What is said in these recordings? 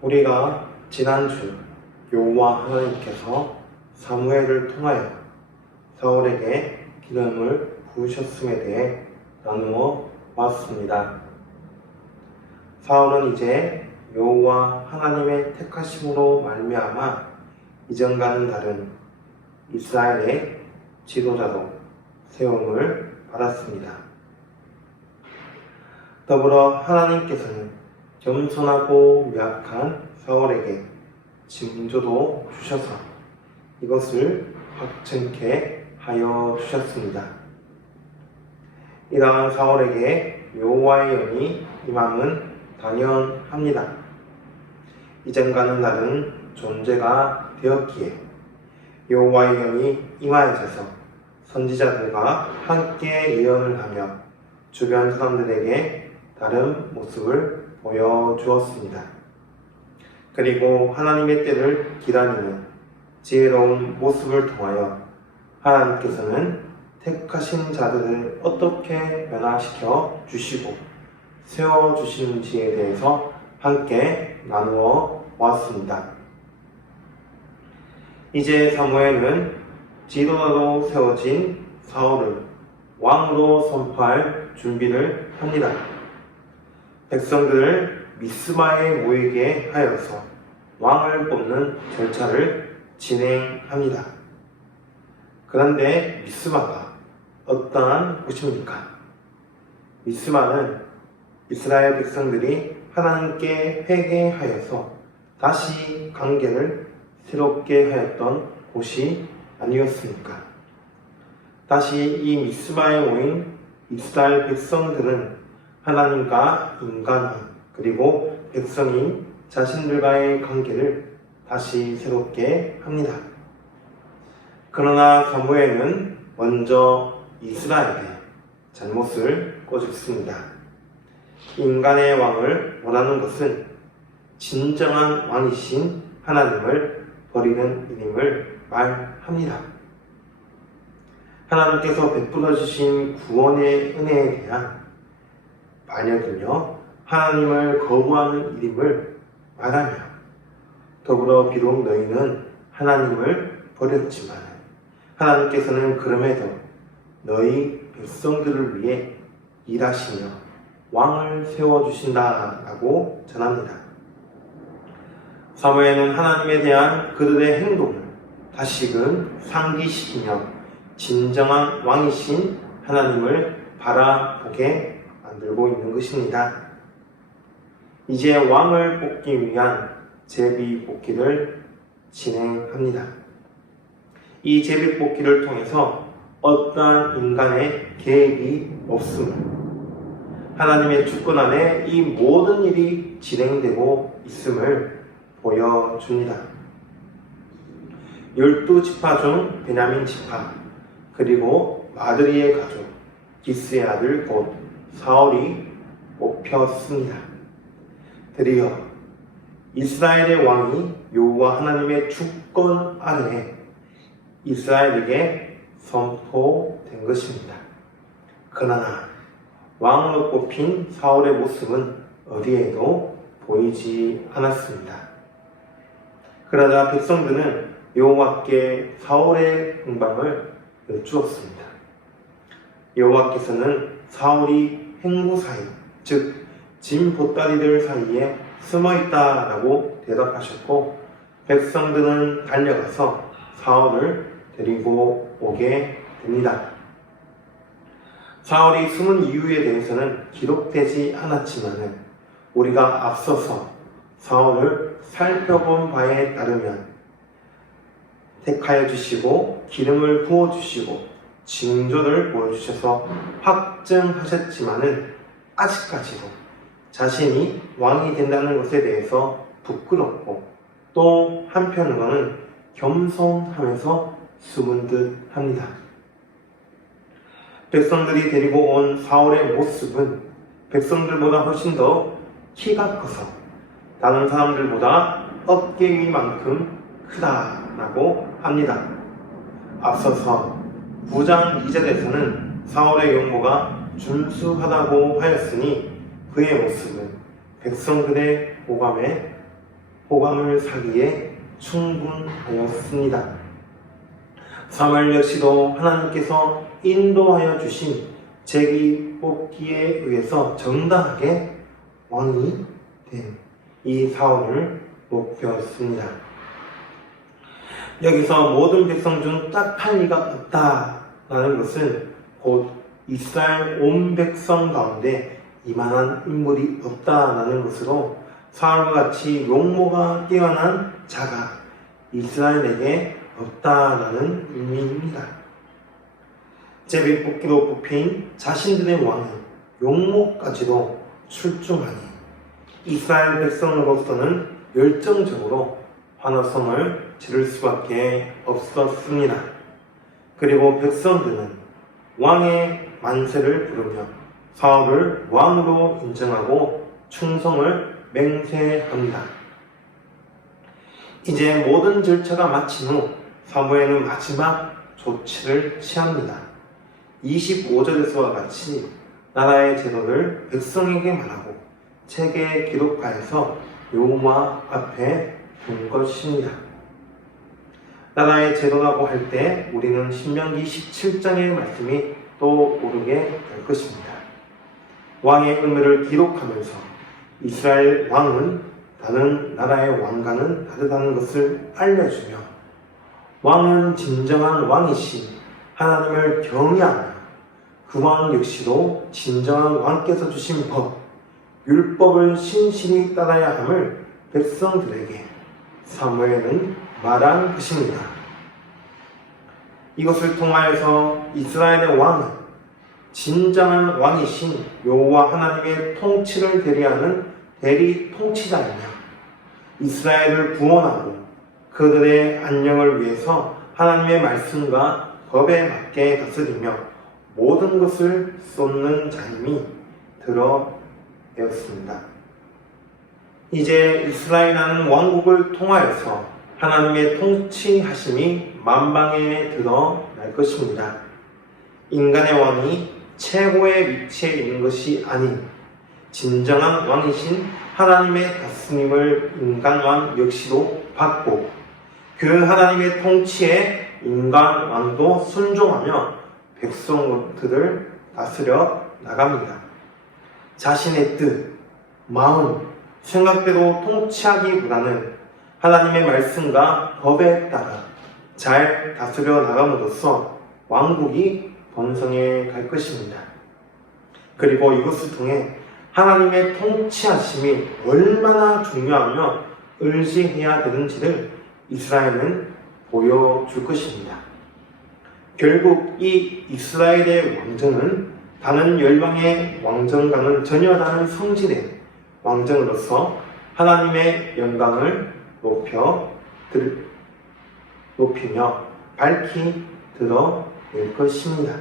우리가 지난주 여호와 하나님께서 사무엘을 통하여 사울에게 기름을 부으셨음에 대해 나누어 왔습니다. 사울은 이제 여호와 하나님의 택하심으로 말미암아 이전과는 다른 이스라엘의 지도자로 세움을 받았습니다. 더불어 하나님께서는 겸손하고 미약한 사울에게 징조도 주셔서 이것을 확증케 하여 주셨습니다. 이러한 사울에게 여호와의 영이 임함은 당연합니다. 이전과는 다른 존재가 되었기에 여호와의 영이 임하여져서 선지자들과 함께 예언을 하며 주변 사람들에게 다른 모습을 보여주었습니다. 그리고 하나님의 때를 기다리는 지혜로운 모습을 통하여 하나님께서는 택하신 자들을 어떻게 변화시켜 주시고 세워주시는지에 대해서 함께 나누어 왔습니다. 이제 사무엘은 지도자로 세워진 사울을 왕으로 선포할 준비를 합니다. 백성들을 미스바에 모이게 하여서 왕을 뽑는 절차를 진행합니다. 그런데 미스바가 어떠한 곳입니까? 미스바는 이스라엘 백성들이 하나님께 회개하여서 다시 관계를 새롭게 하였던 곳이 아니었습니까? 다시 이 미스바에 모인 이스라엘 백성들은 하나님과 인간 그리고 백성인 자신들과의 관계를 다시 새롭게 합니다. 그러나 사무엘은 먼저 이스라엘의 잘못을 꼬집습니다. 인간의 왕을 원하는 것은 진정한 왕이신 하나님을 버리는 일임을 말합니다. 하나님께서 베풀어 주신 구원의 은혜에 대한 반역이며 하나님을 거부하는 일임을 말하며 더불어 비록 너희는 하나님을 버렸지만 하나님께서는 그럼에도 너희 백성들을 위해 일하시며 왕을 세워주신다라고 전합니다. 사무엘은 하나님에 대한 그들의 행동을 다시금 상기시키며 진정한 왕이신 하나님을 바라보게 만들고 있는 것입니다. 이제 왕을 뽑기 위한 제비 뽑기를 진행합니다. 이 제비 뽑기를 통해서 어떠한 인간의 개입이 없음을 하나님의 주권 안에 이 모든 일이 진행되고 있음을 보여줍니다. 12지파 중 베냐민 지파 그리고 마드리의 가족 기스의 아들 곧 사울이 뽑혔습니다. 드디어 이스라엘의 왕이 여호와 하나님의 주권 아래에 이스라엘에게 선포된 것입니다. 그러나 왕으로 뽑힌 사울의 모습은 어디에도 보이지 않았습니다. 그러자 백성들은 여호와께 사울의 행방을 여쭈었습니다. 여호와께서는 사울이 행부 사이, 즉 짐 보따리들 사이에 숨어있다라고 대답하셨고 백성들은 달려가서 사울을 데리고 오게 됩니다. 사울이 숨은 이유에 대해서는 기록되지 않았지만 우리가 앞서서 사울을 살펴본 바에 따르면 택하여 주시고 기름을 부어주시고 징조를 보여주셔서 확증하셨지만 아직까지도 자신이 왕이 된다는 것에 대해서 부끄럽고 또 한편으로는 겸손하면서 숨은 듯 합니다. 백성들이 데리고 온 사울의 모습은 백성들보다 훨씬 더 키가 커서 다른 사람들보다 어깨 위만큼 크다라고 합니다. 앞서서 9장 2절에서는 사울의 용모가 준수하다고 하였으니 그의 모습은 백성들의 오감에 호감을 사기에 충분하였습니다. 사무엘 역시도 하나님께서 인도하여 주신 제비 뽑기에 의해서 정당하게 왕이 된 이 사울을 높였습니다. 여기서 모든 백성 중 딱 할 리가 없다라는 것은 곧 이스라엘 온 백성 가운데 이만한 인물이 없다라는 것으로 사울과 같이 용모가 뛰어난 자가 이스라엘에게 없다라는 의미입니다. 제비뽑기로 뽑힌 자신들의 왕이 용모까지도 출중하니 이스라엘 백성으로서는 열정적으로 환호성을 지를 수밖에 없었습니다. 그리고 백성들은 왕의 만세를 부르며 사울을 왕으로 인정하고 충성을 맹세합니다. 이제 모든 절차가 마친 후 사무엘은 마지막 조치를 취합니다. 25절에서와 같이 나라의 제도를 백성에게 말하고 책에 기록하여서 여호와 앞에 둔 것입니다. 나라의 제도라고 할 때 우리는 신명기 17장의 말씀이 떠오르게 될 것입니다. 왕의 의무를 기록하면서 이스라엘 왕은 다른 나라의 왕과는 다르다는 것을 알려주며 왕은 진정한 왕이신 하나님을 경외하며 그 왕 역시도 진정한 왕께서 주신 법, 율법을 신실히 따라야 함을 백성들에게 사무엘은 말한 것입니다. 이것을 통하여서 이스라엘의 왕은 진정한 왕이신 여호와 하나님의 통치를 대리하는 대리 통치자이며 이스라엘을 구원하고 그들의 안녕을 위해서 하나님의 말씀과 법에 맞게 다스리며 모든 것을 쏟는 자임이 드러내었습니다. 이제 이스라엘이라는 왕국을 통하여서 하나님의 통치하심이 만방에 드러날 것입니다. 인간의 왕이 최고의 위치에 있는 것이 아닌 진정한 왕이신 하나님의 다스림을 인간왕 역시도 받고 그 하나님의 통치에 인간왕도 순종하며 백성들을 다스려 나갑니다. 자신의 뜻, 마음, 생각대로 통치하기보다는 하나님의 말씀과 법에 따라 잘 다스려 나감으로써 왕국이 번성해 갈 것입니다. 그리고 이것을 통해 하나님의 통치하심이 얼마나 중요하며 의지해야 되는지를 이스라엘은 보여줄 것입니다. 결국 이 이스라엘의 왕정은 다른 열방의 왕정과는 전혀 다른 성질의 왕정으로서 하나님의 영광을 높이며 밝히 드러낼 것입니다.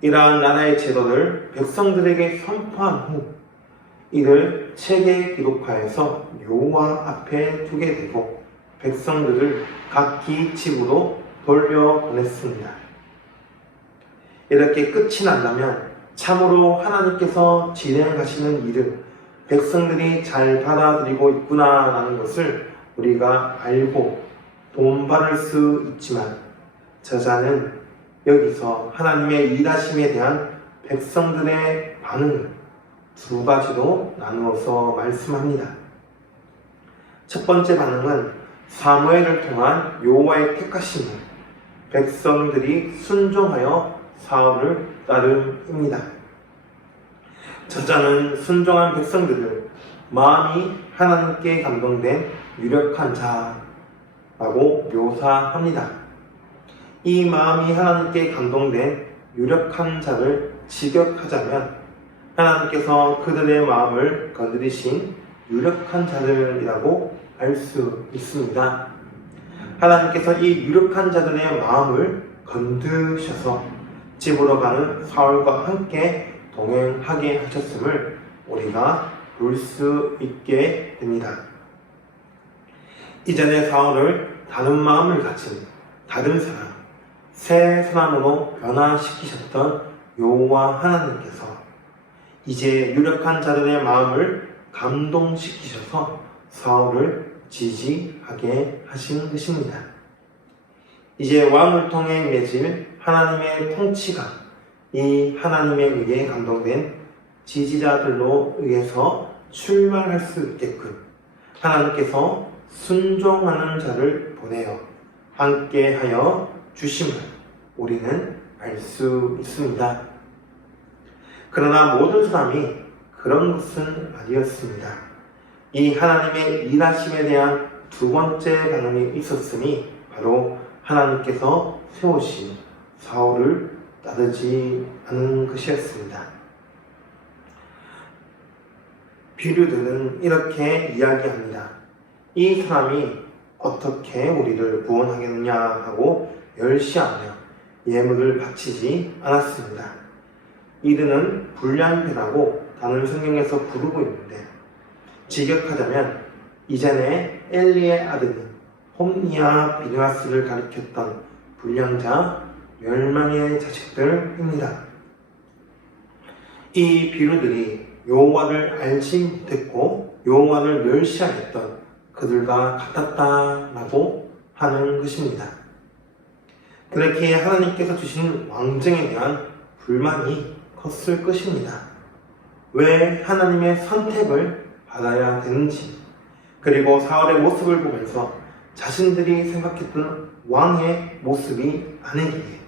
이러한 나라의 제도를 백성들에게 선포한 후 이를 책에 기록하여서 여호와 앞에 두게 되고 백성들을 각기 집으로 돌려보냈습니다. 이렇게 끝이 난다면 참으로 하나님께서 진행하시는 일을 백성들이 잘 받아들이고 있구나라는 것을 우리가 알고 본받을 수 있지만 저자는 여기서 하나님의 일하심에 대한 백성들의 반응을 두 가지로 나누어서 말씀합니다. 첫 번째 반응은 사무엘을 통한 여호와의 택하심을 백성들이 순종하여 사울을 따름입니다. 저자는 순종한 백성들을 마음이 하나님께 감동된 유력한 자라고 묘사합니다. 이 마음이 하나님께 감동된 유력한 자를 직역하자면 하나님께서 그들의 마음을 건드리신 유력한 자들이라고 알 수 있습니다. 하나님께서 이 유력한 자들의 마음을 건드셔서 집으로 가는 사울과 함께 동행하게 하셨음을 우리가 볼 수 있게 됩니다. 이전에 사울을 다른 마음을 가진 다른 사람, 새 사람으로 변화시키셨던 여호와 하나님께서 이제 유력한 자들의 마음을 감동시키셔서 사울을 지지하게 하신 것입니다. 이제 왕을 통해 맺을 하나님의 통치가 이 하나님에 의해 감동된 지지자들로 의해서 출발할 수 있게끔 하나님께서 순종하는 자를 보내어 함께하여 주심을 우리는 알 수 있습니다. 그러나 모든 사람이 그런 것은 아니었습니다. 이 하나님의 일하심에 대한 두 번째 반응이 있었으니 바로 하나님께서 세우신 사울을 따르지 않은 것이었습니다. 비류들은 이렇게 이야기합니다. 이 사람이 어떻게 우리를 구원하겠느냐 하고 멸시하며 예물을 바치지 않았습니다. 이들은 불량배라고 다른 성경에서 부르고 있는데 직역하자면 이전에 엘리의 아들인 홈니와 비느하스를 가리켰던 불량자 멸망의 자식들입니다. 이 비류들이 여호와를 알지 못했고 여호와를 멸시하였던 그들과 같았다라고 하는 것입니다. 그렇게 하나님께서 주신 왕정에 대한 불만이 컸을 것입니다. 왜 하나님의 선택을 받아야 되는지, 그리고 사울의 모습을 보면서 자신들이 생각했던 왕의 모습이 아니기에,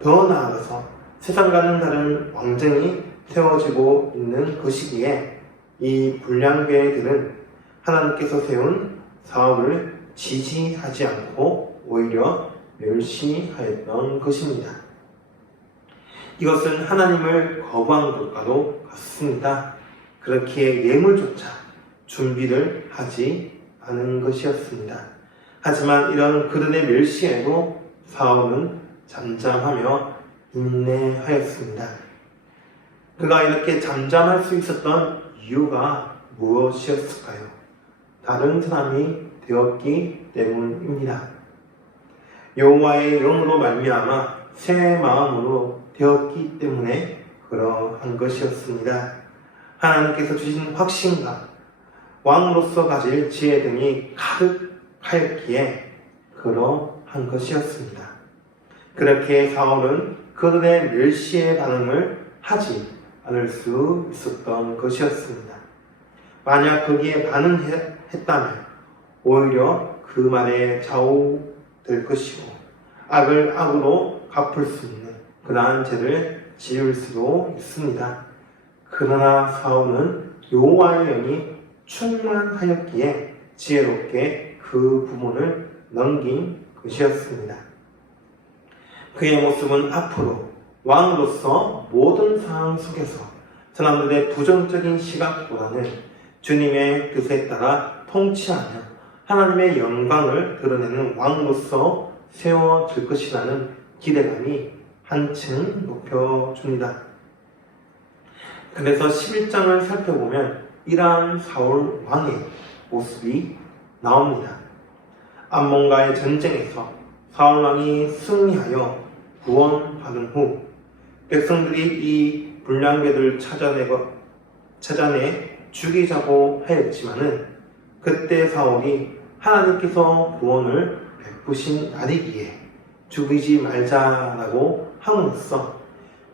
더 나아가서 세상과는 다른 왕정이 세워지고 있는 것이기에 이 불량배들은 하나님께서 세운 사울을 지지하지 않고 오히려 멸시하였던 것입니다. 이것은 하나님을 거부한 것과도 같습니다. 그렇게 예물조차 준비를 하지 않은 것이었습니다. 하지만 이런 그들의 멸시에도 사울은 잠잠하며 인내하였습니다. 그가 이렇게 잠잠할 수 있었던 이유가 무엇이었을까요? 다른 사람이 되었기 때문입니다. 여호와의 영으로 말미암아 새 마음으로 되었기 때문에 그러한 것이었습니다. 하나님께서 주신 확신과 왕으로서 가질 지혜 등이 가득하였기에 그러한 것이었습니다. 그렇게 사울은 그들의 멸시의 반응을 하지 않을 수 있었던 것이었습니다. 만약 거기에 반응했다면 오히려 그 말에 좌우될 것이고 악을 악으로 갚을 수 있는 그러한 죄를 지을 수도 있습니다. 그러나 사울은 여호와의 영이 충만하였기에 지혜롭게 그 부분을 넘긴 것이었습니다. 그의 모습은 앞으로 왕으로서 모든 상황 속에서 사람들의 부정적인 시각보다는 주님의 뜻에 따라 통치하며 하나님의 영광을 드러내는 왕으로서 세워질 것이라는 기대감이 한층 높여줍니다. 그래서 11장을 살펴보면 이러한 사울 왕의 모습이 나옵니다. 암몬과의 전쟁에서 사울 왕이 승리하여 구원받은 후 백성들이 이 불량배들을 찾아내 죽이자고 하였지만은 그때 사울이 하나님께서 구원을 베푸신 날이기에 죽이지 말자라고 함으로써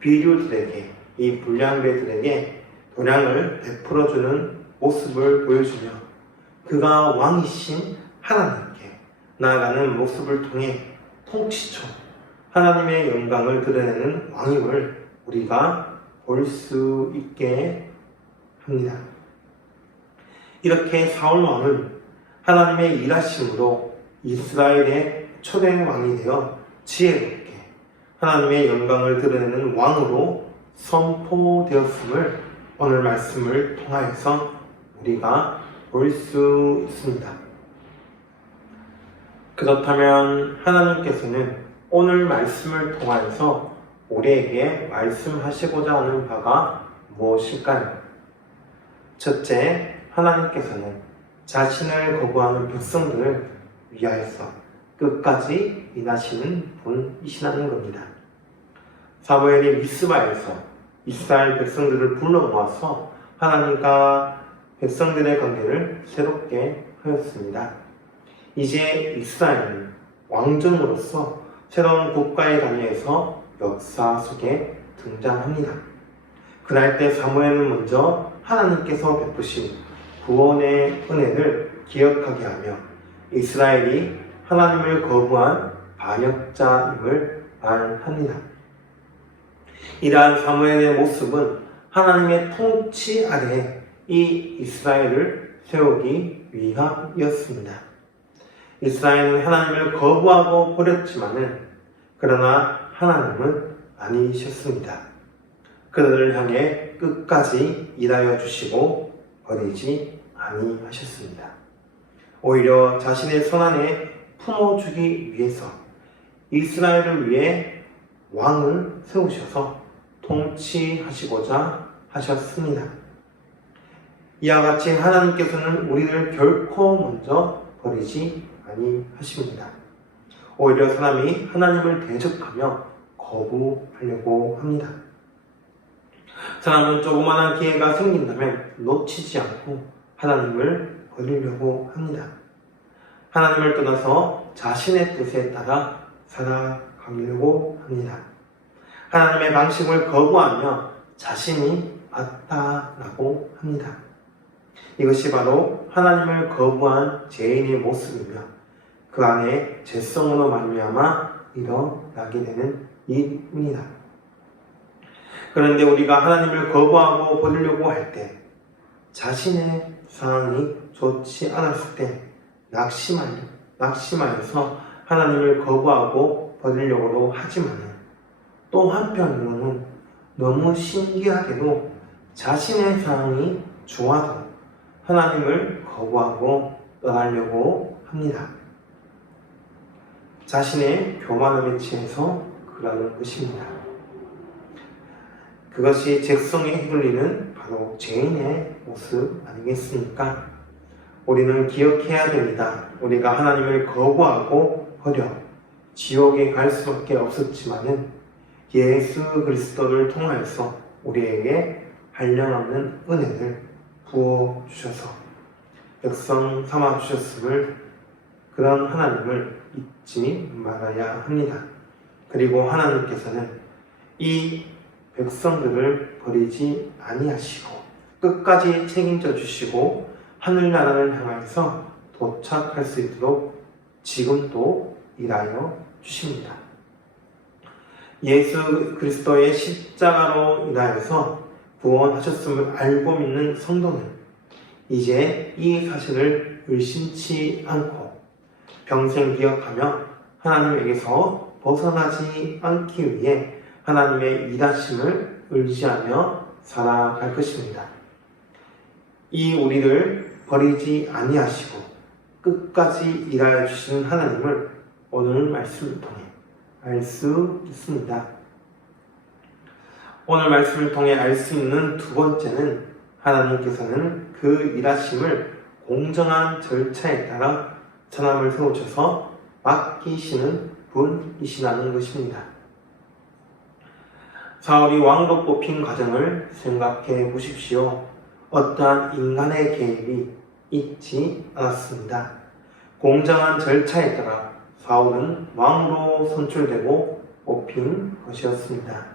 비류들에게 이 불량배들에게 도량을 베풀어주는 모습을 보여주며 그가 왕이신 하나님께 나아가는 모습을 통해 통치처 하나님의 영광을 드러내는 왕임을 우리가 볼 수 있게 합니다. 이렇게 사울 왕은 하나님의 일하심으로 이스라엘의 초대 왕이 되어 지혜롭게 하나님의 영광을 드러내는 왕으로 선포되었음을 오늘 말씀을 통하여서 우리가 볼 수 있습니다. 그렇다면 하나님께서는 오늘 말씀을 통하여서 우리에게 말씀하시고자 하는 바가 무엇일까요? 첫째, 하나님께서는 자신을 거부하는 백성들을 위하여서 끝까지 인하시는 분이시라는 겁니다. 사무엘이 미스바에서 이스라엘 백성들을 불러 모아서 하나님과 백성들의 관계를 새롭게 하였습니다. 이제 이스라엘은 왕정으로서 새로운 국가의 단위에서 역사 속에 등장합니다. 그날 때 사무엘은 먼저 하나님께서 베푸신 구원의 은혜를 기억하게 하며 이스라엘이 하나님을 거부한 반역자임을 말합니다. 이러한 사무엘의 모습은 하나님의 통치 아래 이 이스라엘을 세우기 위함이었습니다. 이스라엘은 하나님을 거부하고 버렸지만은 그러나 하나님은 아니셨습니다. 그들을 향해 끝까지 일하여 주시고 버리지 아니하셨습니다. 오히려 자신의 손안에 품어주기 위해서 이스라엘을 위해 왕을 세우셔서 통치하시고자 하셨습니다. 이와 같이 하나님께서는 우리를 결코 먼저 버리지 아니하십니다. 오히려 사람이 하나님을 대적하며 거부하려고 합니다. 사람은 조그마한 기회가 생긴다면 놓치지 않고 하나님을 버리려고 합니다. 하나님을 떠나서 자신의 뜻에 따라 살아가려고 합니다. 하나님의 방식을 거부하며 자신이 맞다라고 합니다. 이것이 바로 하나님을 거부한 죄인의 모습이며 그 안에 죄성으로 말미암아 일어나게 되는 일입니다. 그런데 우리가 하나님을 거부하고 버리려고 할 때 자신의 상황이 좋지 않았을 때 낙심하여서 하나님을 거부하고 버리려고도 하지만 또 한편으로는 너무 신기하게도 자신의 상황이 좋아도 하나님을 거부하고 떠나려고 합니다. 자신의 교만함에 취해서 그러는 것입니다. 그것이 죄성에 휘둘리는 바로 죄인의 모습 아니겠습니까? 우리는 기억해야 됩니다. 우리가 하나님을 거부하고 버려 지옥에 갈 수밖에 없었지만은 예수 그리스도를 통하여서 우리에게 한량없는 은혜를 부어주셔서 백성 삼아주셨음을 그런 하나님을 잊지 말아야 합니다. 그리고 하나님께서는 이 백성들을 버리지 아니하시고 끝까지 책임져 주시고 하늘나라를 향해서 도착할 수 있도록 지금도 일하여 주십니다. 예수 그리스도의 십자가로 인하여서 구원하셨음을 알고 믿는 성도는 이제 이 사실을 의심치 않고 평생 기억하며 하나님에게서 벗어나지 않기 위해 하나님의 일하심을 의지하며 살아갈 것입니다. 이 우리를 버리지 아니하시고 끝까지 일하여 주시는 하나님을 오늘 말씀을 통해 알 수 있습니다. 오늘 말씀을 통해 알 수 있는 두 번째는 하나님께서는 그 일하심을 공정한 절차에 따라 사람을 세우셔서 맡기시는 분이시라는 것입니다. 사울이 왕으로 뽑힌 과정을 생각해 보십시오. 어떠한 인간의 개입이 있지 않았습니다. 공정한 절차에 따라 사울은 왕으로 선출되고 뽑힌 것이었습니다.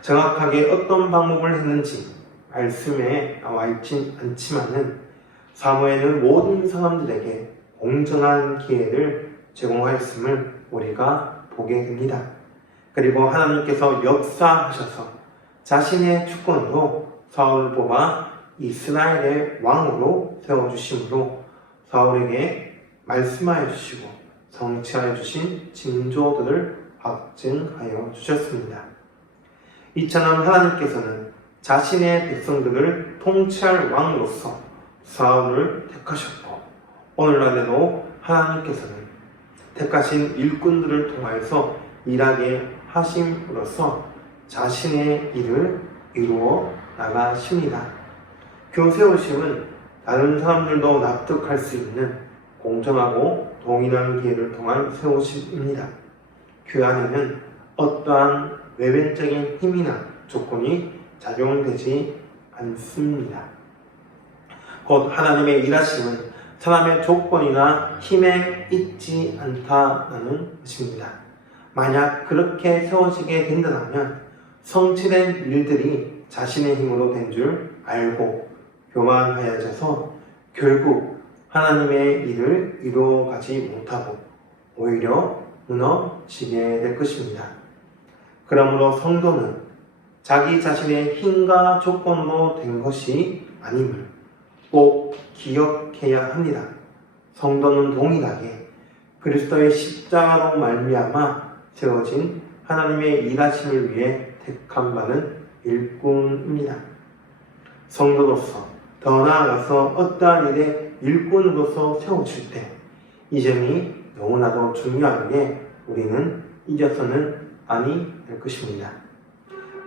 정확하게 어떤 방법을 했는지 말씀에 나와 있진 않지만은 사무엘은 모든 사람들에게 공정한 기회를 제공하였음을 우리가 보게 됩니다. 그리고 하나님께서 역사하셔서 자신의 주권으로 사울을 뽑아 이스라엘의 왕으로 세워주심으로 사울에게 말씀하여 주시고 성취하여 주신 징조들을 확증하여 주셨습니다. 이처럼 하나님께서는 자신의 백성들을 통치할 왕으로서 사울을 택하셨고 오늘날에도 하나님께서는 택하신 일꾼들을 통하여서 일하게 하심으로써 자신의 일을 이루어 나가십니다. 그 세우심은 다른 사람들도 납득할 수 있는 공정하고 동일한 기회를 통한 세우심입니다. 그 안에는 어떠한 외면적인 힘이나 조건이 작용되지 않습니다. 곧 하나님의 일하심은 사람의 조건이나 힘에 있지 않다는 것입니다. 만약 그렇게 세워지게 된다면 성취된 일들이 자신의 힘으로 된 줄 알고 교만하여져서 결국 하나님의 일을 이루어가지 못하고 오히려 무너지게 될 것입니다. 그러므로 성도는 자기 자신의 힘과 조건으로 된 것이 아님을 꼭 기억해야 합니다. 성도는 동일하게 그리스도의 십자가로 말미암아 세워진 하나님의 일하심을 위해 택한 바는 일꾼입니다. 성도로서 더 나아가서 어떠한 일에 일꾼으로서 세워질 때 이 점이 너무나도 중요하기에 우리는 잊어서는 아니 될 것입니다.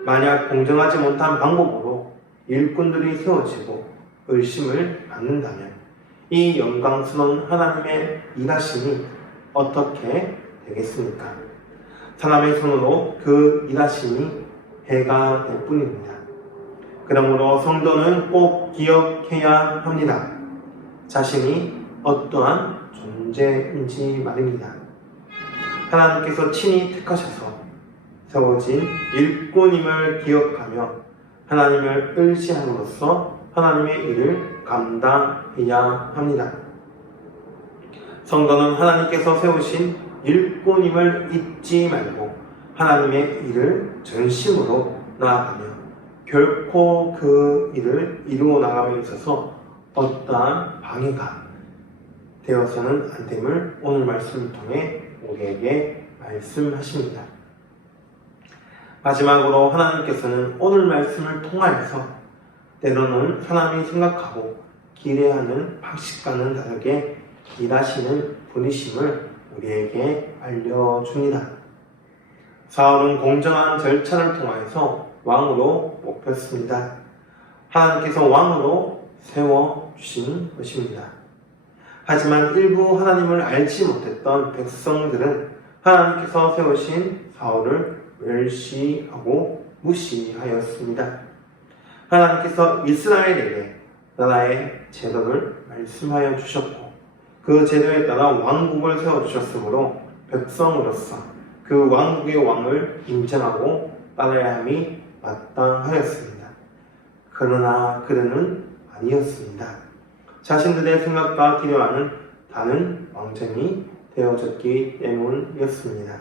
만약 공정하지 못한 방법으로 일꾼들이 세워지고 의심을 받는다면 이 영광스러운 하나님의 일하심이 어떻게 되겠습니까? 사람의 손으로 그 일하심이 해가 될 뿐입니다. 그러므로 성도는 꼭 기억해야 합니다. 자신이 어떠한 존재인지 말입니다. 하나님께서 친히 택하셔서 세워진 일꾼임을 기억하며 하나님을 의지함으로써 하나님의 일을 감당해야 합니다. 성도는 하나님께서 세우신 일꾼임을 잊지 말고 하나님의 일을 전심으로 나아가며 결코 그 일을 이루어 나감에 있어서 어떠한 방해가 되어서는 안 됨을 오늘 말씀을 통해 우리에게 말씀하십니다. 마지막으로 하나님께서는 오늘 말씀을 통하여서 때로는 사람이 생각하고 기대하는 방식과는 다르게 일하시는 분이심을 우리에게 알려줍니다. 사울은 공정한 절차를 통하여서 왕으로 뽑혔습니다. 하나님께서 왕으로 세워주신 것입니다. 하지만 일부 하나님을 알지 못했던 백성들은 하나님께서 세우신 사울을 멸시하고 무시하였습니다. 하나님께서 이스라엘에게 나라의 제도를 말씀하여 주셨고 그 제도에 따라 왕국을 세워주셨으므로 백성으로서 그 왕국의 왕을 인정하고 따라야 함이 마땅하였습니다. 그러나 그들은 아니었습니다. 자신들의 생각과 기대와는 다른 왕정이 되어졌기 때문이었습니다.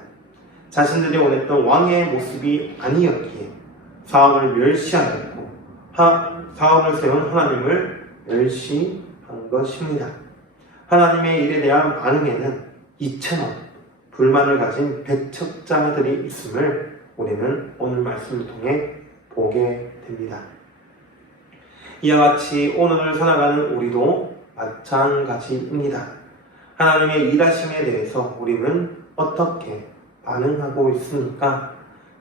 자신들이 원했던 왕의 모습이 아니었기에 사울을 멸시하였고 사울을 세운 하나님을 멸시한 것입니다. 하나님의 일에 대한 반응에는 이처럼 불만을 가진 배척자들이 있음을 우리는 오늘 말씀을 통해 보게 됩니다. 이와 같이 오늘을 살아가는 우리도 마찬가지입니다. 하나님의 일하심에 대해서 우리는 어떻게 반응하고 있습니까?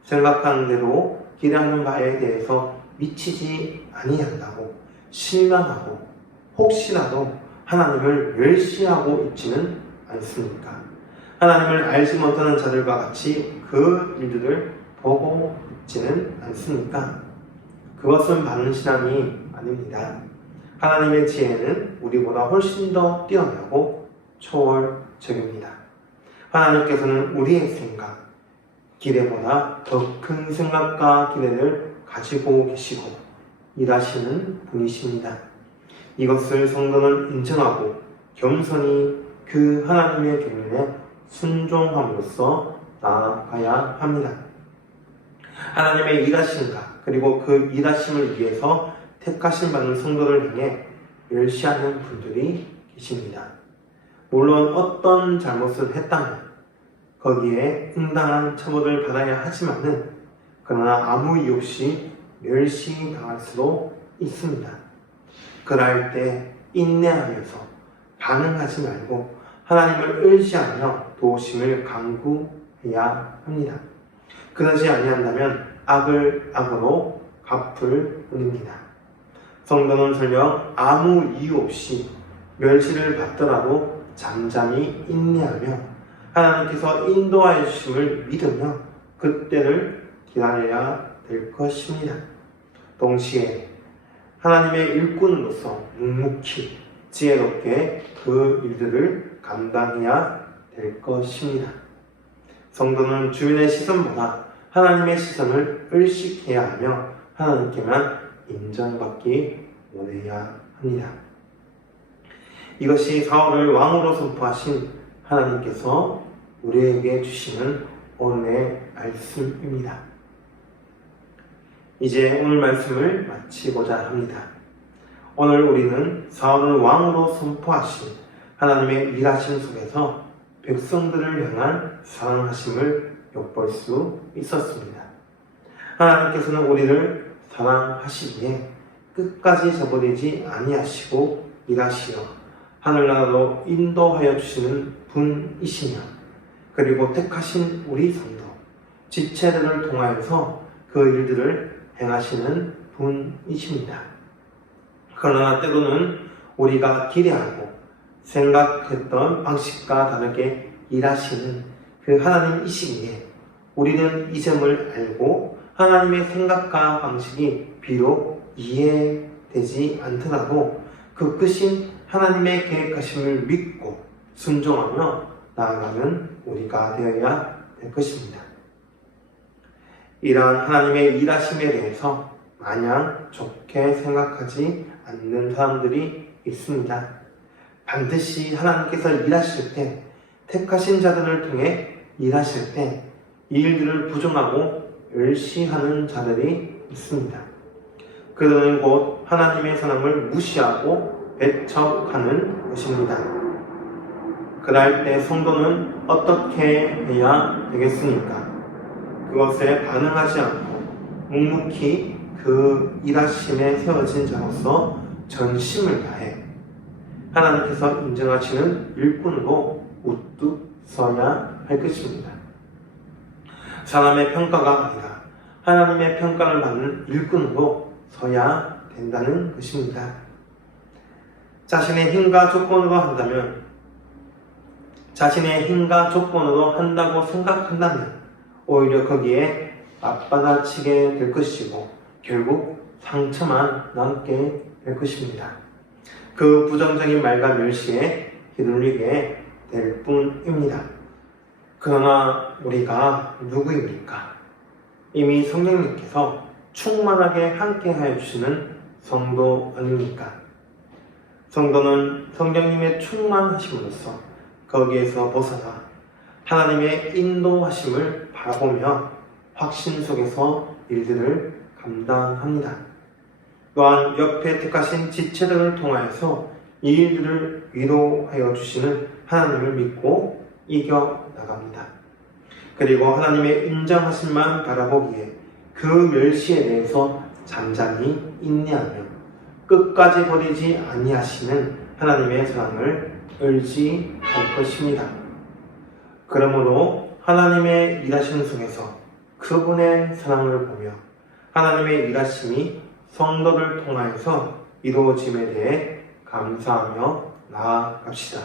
생각하는 대로 기대하는 바에 대해서 미치지 아니한다고 실망하고 혹시라도 하나님을 멸시하고 있지는 않습니까? 하나님을 알지 못하는 자들과 같이 그 일들을 보고 있지는 않습니까? 그것은 바른 신앙이 아닙니다. 하나님의 지혜는 우리보다 훨씬 더 뛰어나고 초월적입니다. 하나님께서는 우리의 생각, 기대보다 더 큰 생각과 기대를 가지고 계시고 일하시는 분이십니다. 이것을 성도는 인정하고 겸손히 그 하나님의 계명에 순종함으로써 나아가야 합니다. 하나님의 일하심과 그리고 그 일하심을 위해서 택하신 받는 성도를 향해 멸시하는 분들이 계십니다. 물론 어떤 잘못을 했다면 거기에 응당한 처벌을 받아야 하지만은 그러나 아무 이유 없이 멸시당할 수도 있습니다. 그럴 때 인내하면서 반응하지 말고 하나님을 의지하며 도우심을 간구해야 합니다. 그러지 아니한다면 악을 악으로 갚을 뿐입니다. 성도는 설령 아무 이유 없이 멸시를 받더라도 잠잠히 인내하며 하나님께서 인도하여 주심을 믿으며 그때를 기다려야 될 것입니다. 동시에 하나님의 일꾼으로서 묵묵히 지혜롭게 그 일들을 감당해야 될 것입니다. 성도는 주인의 시선보다 하나님의 시선을 의식해야 하며 하나님께만 인정받기 원해야 합니다. 이것이 사울을 왕으로 선포하신 하나님께서 우리에게 주시는 오늘의 말씀입니다. 이제 오늘 말씀을 마치고자 합니다. 오늘 우리는 사울을 왕으로 선포하신 하나님의 일하심 속에서 백성들을 향한 사랑하심을 엿볼 수 있었습니다. 하나님께서는 우리를 사랑하시기에 끝까지 저버리지 아니하시고 일하시어 하늘나라로 인도하여 주시는 분이시며, 그리고 택하신 우리 성도 지체들을 통하여서 그 일들을 행하시는 분이십니다. 그러나 때로는 우리가 기대하고 생각했던 방식과 다르게 일하시는 그 하나님이시기에 우리는 이 점을 알고 하나님의 생각과 방식이 비록 이해되지 않더라도 그 크신 하나님의 계획하심을 믿고 순종하며 나아가는 우리가 되어야 될 것입니다. 이러한 하나님의 일하심에 대해서 마냥 좋게 생각하지 않는 사람들이 있습니다. 반드시 하나님께서 일하실 때, 택하신 자들을 통해 일하실 때 이 일들을 부정하고 멸시하는 자들이 있습니다. 그들은 곧 하나님의 사랑을 무시하고 배척하는 것입니다. 그럴 때 성도는 어떻게 해야 되겠습니까? 그것에 반응하지 않고 묵묵히 그 일하심에 세워진 자로서 전심을 다해 하나님께서 인정하시는 일꾼으로 우뚝 서야 할 것입니다. 사람의 평가가 아니라 하나님의 평가를 받는 일꾼으로 서야 된다는 것입니다. 자신의 힘과 조건으로 한다고 생각한다면 오히려 거기에 맞받아치게 될 것이고 결국 상처만 남게 될 것입니다. 그 부정적인 말과 멸시에 휘둘리게 될 뿐입니다. 그러나 우리가 누구입니까? 이미 성령님께서 충만하게 함께하여 주시는 성도 아닙니까? 성도는 성령님의 충만하심으로써 거기에서 벗어나 하나님의 인도하심을 바라보며 확신 속에서 일들을 감당합니다. 또한 옆에 택하신 지체들을 통하여서 이 일들을 위로하여 주시는 하나님을 믿고 이겨 나갑니다. 그리고 하나님의 인정하심만 바라보기에 그 멸시에 대해서 잠잠히 인내하며 끝까지 버리지 아니하시는 하나님의 사랑을 의지할 것입니다. 그러므로 하나님의 일하심 속에서 그분의 사랑을 보며 하나님의 일하심이 성도를 통하여서 이루어짐에 대해 감사하며 나아갑시다.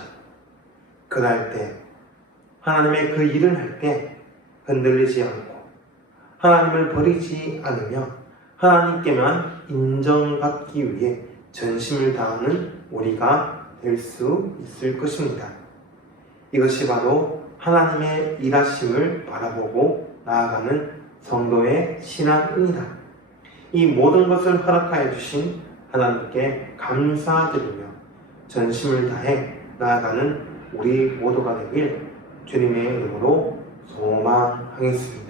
그날 때 하나님의 그 일을 할 때 흔들리지 않고 하나님을 버리지 않으며 하나님께만 인정받기 위해 전심을 다하는 우리가 될 수 있을 것입니다. 이것이 바로 하나님의 일하심을 바라보고 나아가는 성도의 신앙입니다. 이 모든 것을 허락하여 주신 하나님께 감사드리며 전심을 다해 나아가는 우리 모두가 되길 주님의 이름으로 소망하겠습니다.